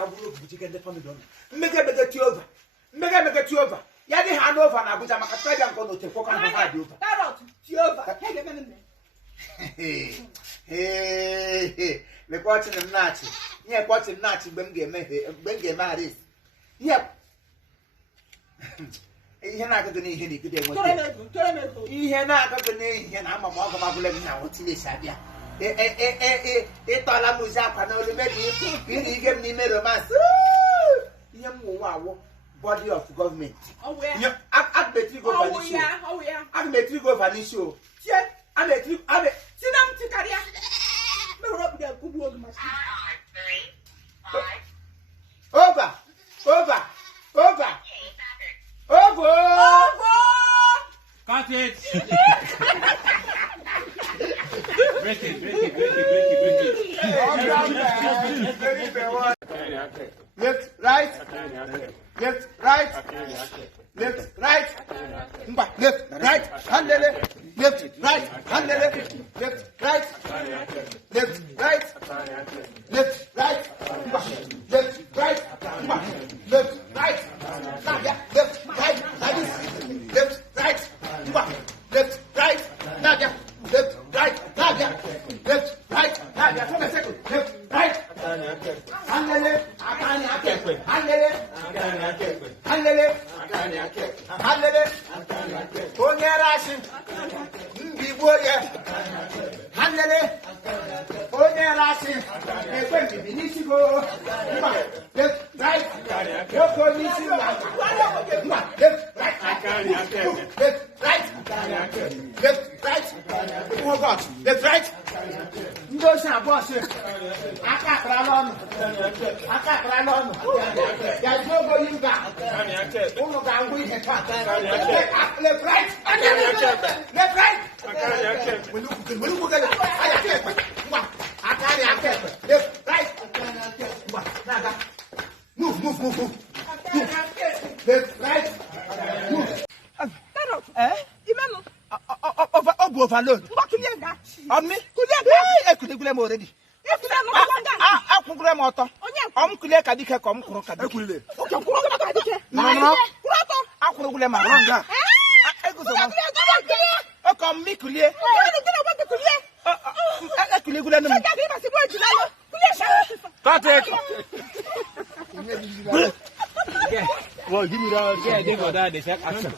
ga buru buji get the family don make it over make it over ya di hand over na Abuja maka try am go no take kan hand over Parrot ti over he get me hey me kwati na mnachi nye kwati mnachi gbem ga eme aris nye ihe na aka gani ihe ni gide mo ihe na aka gani ihe na ama mo aga magule mi na woti le sabia tola mo ja kwa na olu meji iri ige mi me romance ihe mo wa wo body of government yeah agmetri go vanish agmetri go vanish o tie agmetri sinam ti karia me ro bi ku bu ma over Cut it. Break it. Left, right. Left, right. Left, right. Handle it. Left, right. Handle it. Left, right. Left, right. Left, right. Left, right. Left, right. Left, right. Left, right. Left, right. Nadia. Left, right. Nadia. Left, right. Nadia. Come a second. Left, right. Handle. Onyerashi. Mbiboye. Handle. Onyerashi. Ekwendi binisigo. Left, right. Yoko nisigo. Left, right. Left, right. Left, right. Oh God. Left, right. Ndosha boss. Akakra lono. There's no going back. Uno ga ngui he pa. Left, right. Left, right. Mulu ga. Aya kepe. Akari akepe. Left, right. Naga. Move. Left, right. Move. Parrot imenu Overload. Mbakulienga Me? kulienga Ekudegule mo already. no wanga Akugure mo oto. Kule kadike kom kuro kadike. kuro ka dike No. kuro to Akugure ma wanga. Ekuzo ma. O kom mi kulie. Ekulegule no. Cut it. Well, give me that. Yeah, they got that. They said action.